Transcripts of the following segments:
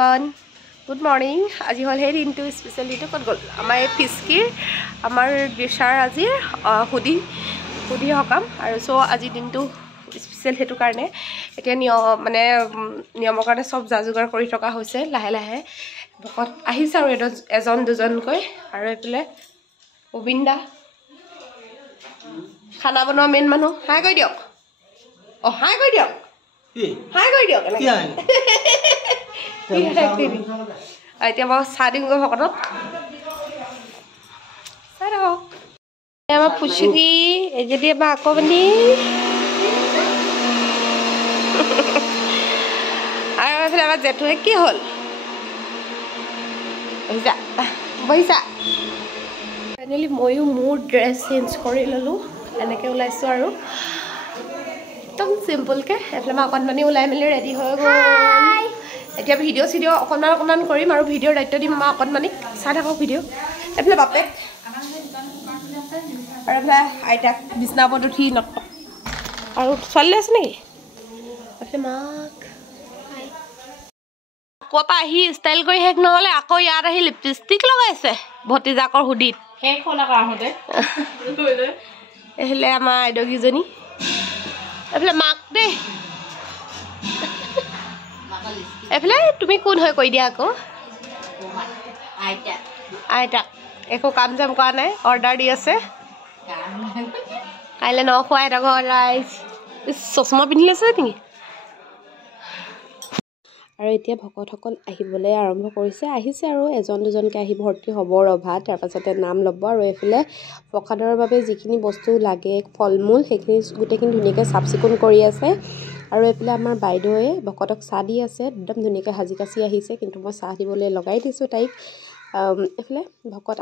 everyone. Good morning. আজি হল হে দিনটো স্পেশাল দিনটো কত গল আমাৰ এই ফিস্কিৰ আমাৰ দিশাৰ আজি হুডি হকাম আৰু সো আজি দিনটো স্পেশাল হেতু কাৰণে এতিয়া মানে নিয়মৰ কাৰণে সব জাজুগাৰ কৰি থকা হৈছে লাহে লাহে ভকত আহিছে আৰু এজন দুজনকৈ আৰু এফালে গোবিন্দা খানা বনোৱা মেন মানুহ হাই কৈ দিয়ক হাই কৈ দিয়ক হাই কৈ দিয়ক এতিয়া মই চাহ দিমগৈ ভকতক চাই থাকক আমাৰ ফুচুকি যদি এবাৰ আকৌ বানি আৰু এইফালে আমাৰ জেঠুৱে কি হ'ল বহিছা ফাইনেলি ময়ো মোৰ ড্ৰেছ চেঞ্জ কৰি ল'লোঁ এনেকৈ ওলাইছোঁ আৰু একদম চিম্পলকৈ এইফালে মই অকণমানি ওলাই মেলি ৰেডি হৈ গ'ল এতিয়া ভিডিঅ' চিডিঅ' অকণমান কৰিম আৰু ভিডিঅ'ৰ দায়িত্ব দিম আমাৰ অকণমানিক চাই থাকক ভিডিঅ' এইফালে বাপেক আৰু এইফালে আইতাক বিছনা ওপৰত উঠি আৰু ছোৱালী আছে নেকি এইফালে মাক ক'ৰ পৰা আহি ষ্টাইল কৰি শেষ নহ'লে আকৌ ইয়াত আহি লিপষ্টিক লগাইছে ভতিজাকৰ হুডিত শেষ হ'ল আকৌ আহোঁতে এইফালে আমাৰ আইদগীজনী এইফালে মাক দেই এইফালে তুমি কোন হৈ কৈ দিয়া আকৌ আইতাক একো কাম জাম কৰা নাই অৰ্ডাৰ দি আছে কাইলৈ নখোৱা আইতাক চশমা পিন্ধি আছে নেকি আৰু এতিয়া ভকতসকল আহিবলৈ আৰম্ভ কৰিছে আহিছে আৰু এজন দুজনকৈ আহি ভৰ্তি হ'ব ৰভা তাৰপাছতে নাম ল'ব আৰু এইফালে প্ৰসাদৰ বাবে যিখিনি বস্তু লাগে ফল মূল সেইখিনি গোটেইখিনি ধুনীয়াকৈ চাফ চিকুণ কৰি আছে আৰু এইফালে আমাৰ বাইদেৱে ভকতক চাহ দি আছে একদম ধুনীয়াকৈ সাজি কাচি আহিছে কিন্তু মই চাহ দিবলৈ লগাই দিছোঁ তাইক এইফালে ভকত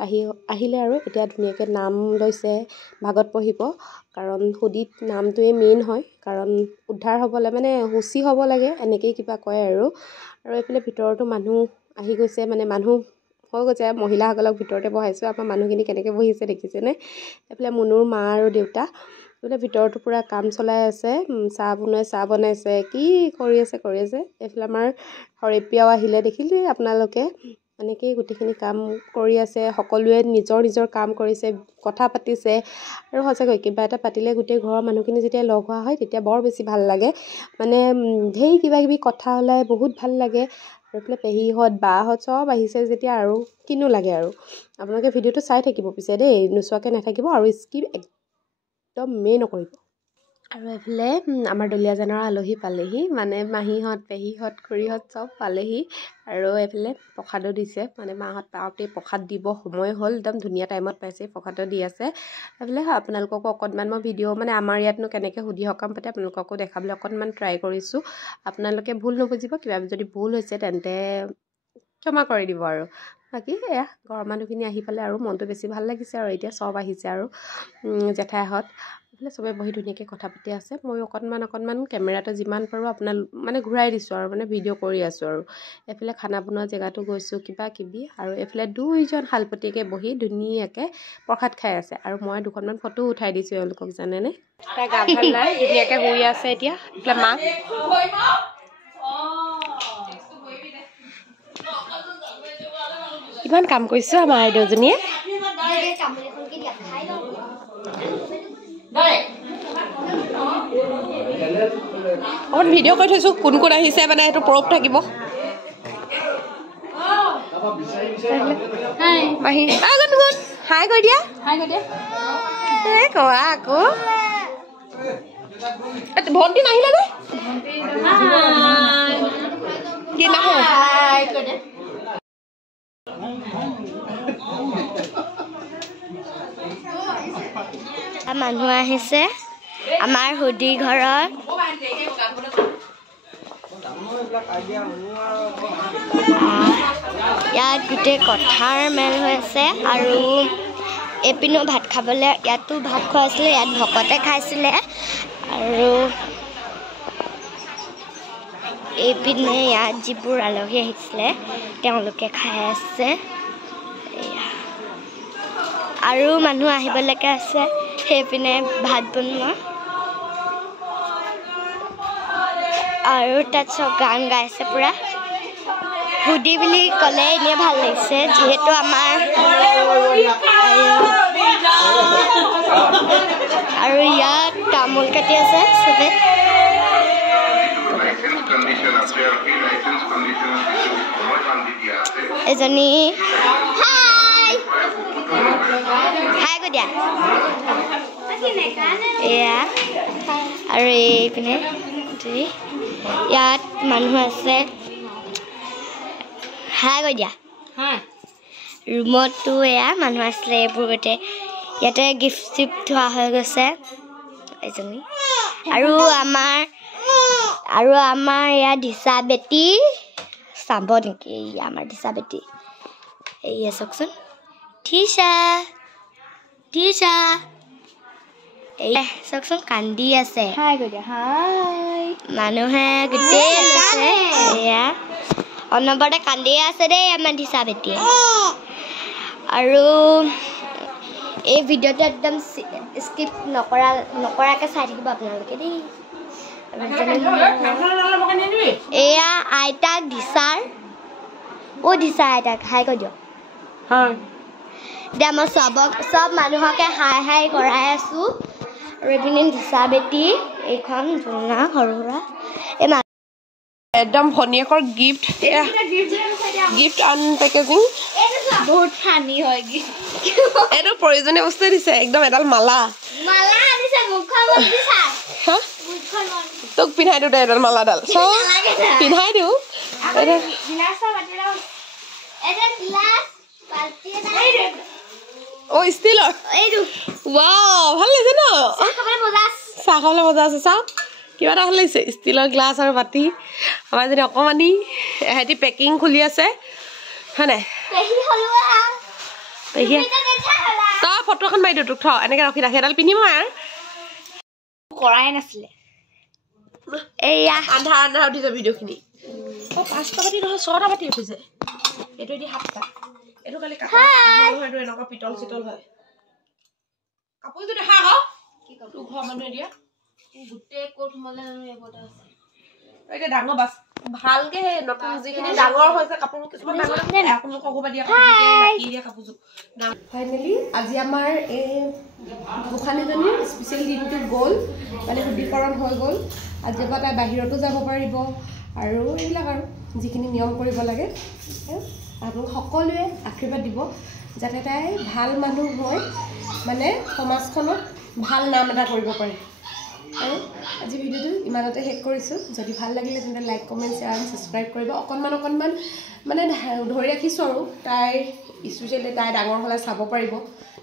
আহিলে আৰু এতিয়া ধুনীয়াকৈ নাম লৈছে ভাগত পঢ়িব কাৰণ হুডিত নামটোৱে মেইন হয় কাৰণ উদ্ধাৰ হ'বলৈ মানে শুচি হ'ব লাগে এনেকেই কিবা কয় আৰু এইফালে ভিতৰতো মানুহ আহি গৈছে মানে মানুহ হৈ গৈছে মহিলাসকলক ভিতৰতে বহাইছোঁ আমাৰ মানুহখিনি কেনেকৈ বহিছে দেখিছেনে এইফালে মুনুৰ মা আৰু দেউতা এইফালে ভিতৰতো পূৰা কাম চলাই আছে চাহ বনাইছে কি কৰি আছে এইফালে আমাৰ হৰেপ্ৰিয়াও আহিলে দেখিলে আপোনালোকে এনেকেই গোটেইখিনি কাম কৰি আছে সকলোৱে নিজৰ কাম কৰিছে কথা পাতিছে আৰু সঁচাকৈ কিবা এটা পাতিলে গোটেই ঘৰৰ মানুহখিনি যেতিয়া লগ হোৱা হয় তেতিয়া বৰ বেছি ভাল লাগে মানে ঢেৰ কিবাকিবি কথা ওলাই বহুত ভাল লাগে আৰু এইফালে পেহীহঁত বাহঁত চব আহিছে যেতিয়া আৰু কিনো লাগে আৰু আপোনালোকে ভিডিঅ'টো চাই থাকিব পিছে দেই নোচোৱাকৈ নাথাকিব আৰু স্কিপ একদম নকৰিব আৰু এইফালে আমাৰ দলীয়াজানৰ আলহী পালেহি মানে মাহীহঁত পেহীহঁত খুৰীহঁত চব পালেহি আৰু এইফালে প্ৰসাদো দিছে মানে মাহঁত পাওঁতে প্ৰসাদ দিব সময় হ'ল একদম ধুনীয়া টাইমত পাইছে প্ৰসাদো দি আছে এইফালে আপোনালোককো অকণমান মই ভিডিঅ' মানে আমাৰ ইয়াতনো কেনেকৈ হুডি সকাম পাতে আপোনালোককো দেখাবলৈ অকণমান ট্ৰাই কৰিছোঁ আপোনালোকে ভুল নুবুজিব কিবা যদি ভুল হৈছে তেন্তে ক্ষমা কৰি দিব আৰু বাকী এয়া ঘৰৰ মানুহখিনি আহি পালে আৰু মনটো বেছি ভাল লাগিছে আৰু এতিয়া চব আহিছে আৰু জেঠাইহঁত এইফালে চবে বহি ধুনীয়াকৈ কথা পাতি আছে ময়ো অকণমান কেমেৰাটো যিমান পাৰোঁ আপোনাৰ মানে ঘূৰাই দিছোঁ আৰু মানে ভিডিঅ' কৰি আছোঁ আৰু এইফালে খানা বনোৱা জেগাটো গৈছোঁ কিবা কিবি আৰু এইফালে দুইজন শালপতিকে বহি ধুনীয়াকৈ প্ৰসাদ খাই আছে আৰু মই দুখনমান ফটো উঠাই দিছোঁ এওঁলোকক জানেনে তাই গা ভাল নাই ধুনীয়াকৈ শুই আছে এতিয়া এইফালে মাক কিমান কাম কৰিছোঁ আমাৰ আইদেউজনীয়ে অকণ ভিডিঅ' কৰি থৈছোঁ কোন আহিছে মানে সেইটো প্ৰুফ থাকিব মাহী হাই কৈ দিয়া কোৱা আকৌ ভণ্টি নাহিলে নে কি নাহে মানুহ আহিছে আমাৰ হুডি ঘৰত ইয়াত গোটেই কথাৰ মেল হৈ আছে আৰু এপিনো ভাত খাবলৈ ইয়াতো ভাত খোৱাইছিলে ইয়াত ভকতে খাইছিলে আৰু এইপিনে ইয়াত যিবোৰ আলহী আহিছিলে তেওঁলোকে খাই আছে আৰু মানুহ আহিবলৈকে আছে সেইপিনে ভাত বনোৱা আৰু তাত চব গান গাইছে পুৰা হুডি বুলি ক'লে এনেই ভাল লাগিছে যিহেতু আমাৰ আৰু ইয়াত তামোল কাটি আছে চবে এজনী হাই হাই কৈ দিয়া এয়া আৰু এইপিনে ইয়াত মানুহ আছে হাই কৈ দিয়া ৰুমতো এয়া মানুহ আছিলে এইবোৰতে ইয়াতে গিফ্ট চিফ্ট থোৱা হৈ গৈছে এজনী আৰু আমাৰ এয়া দিশা বেটি চাব নেকি আমাৰ দিশা বেটি এয়া চাওকচোন দিশা এই চাওকচোন কান্দি আছে হাই কৈ দিয়া হাই মানুহে গোটেই আছে এয়া অনবৰতে কান্দিয়ে আছে দেই আমাৰ দিশা বেটিয়ে আৰু এই ভিডিঅ'টো একদম স্কিপ নকৰাকৈ চাই থাকিব আপোনালোকে দেই এয়া আইতাক দিশাৰ দিশা আইতাক হাই কৈ দিয়ক এতিয়া মই চব মানুহকে হাই কৰাই আছোঁ আৰু এইপিনে দিশা বেটি এইখন ধুনা সৰু সুৰা এই একদম ভনীয়েকৰ গিফ্ট গিফ্ট আনপেকেজিং বহুত ফানি হয় এইটো প্ৰয়োজনীয় বস্তু দিছে একদম এডাল মালা তোক পিন্ধাই দিওঁ দে এডাল মালাডাল পিন্ধাই দিওঁ ষ্টিলৰ ভাল লাগিছে ন চাহ খাবলৈ মজা আছে চাওক কিবা এটা ভাল লাগিছে ষ্টিলৰ গ্লাছ আৰু বাতি আমাৰ যদি অকণমানি এহেঁতি পেকিং খুলি আছে হয় নাই তই ফটো এখন মাৰি দিওঁ তোক থ এনেকৈ ৰখি ৰাখি এডাল পিন্ধিম আৰু কৰাই নাছিলে এয়া আন্ধাৰ উঠিছে ভিডিঅ'খিনি 5টা বাতি নহয় 6টা বাতি উঠিছে এইটো এতিয়া 7টা এইটো কালি কাপোৰ এইটো এনেকুৱা পিতল চিতল হয় কাপোৰ যদি দেখা আকৌ তোৰ ঘৰ মানুহে দিয়া গোটেই কোট সোমালে এইবোৰতে আছে এতিয়া ডাঙৰ বাছ ভালকে নতুন যিখিনি ডাঙৰ হৈছে কাপোৰ কিছুমান ডাঙৰ আপোনালোকক ক'বা দিয়া কাপোৰযোৰ ফাইনেলি আজি আমাৰ এই গোসানীজনীৰ স্পেচিয়েল দিনটো গ'ল মানে শুদ্ধিকৰণ হৈ গ'ল আজিৰ পৰা তাই বাহিৰতো যাব পাৰিব আৰু এইবিলাক আৰু যিখিনি নিয়ম কৰিব লাগে আপোনালোক সকলোৱে আশীৰ্বাদ দিব যাতে তাই ভাল মানুহ হৈ মানে সমাজখনত ভাল নাম এটা কৰিব পাৰে আৰু আজি ভিডিঅ'টো ইমানতে শেষ কৰিছোঁ যদি ভাল লাগিলে তেন্তে লাইক কমেণ্ট শ্বেয়াৰ আৰু ছাবস্ক্ৰাইব কৰিব অকণমান মানে ধৰি ৰাখিছোঁ আৰু তাইৰ স্পেচিয়েলি তাই ডাঙৰ হ'লে চাব পাৰিব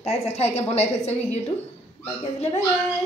তাই জেঠাইকে বনাই থৈছে ভিডিঅ'টো বাকী আজিলৈ বাই বাই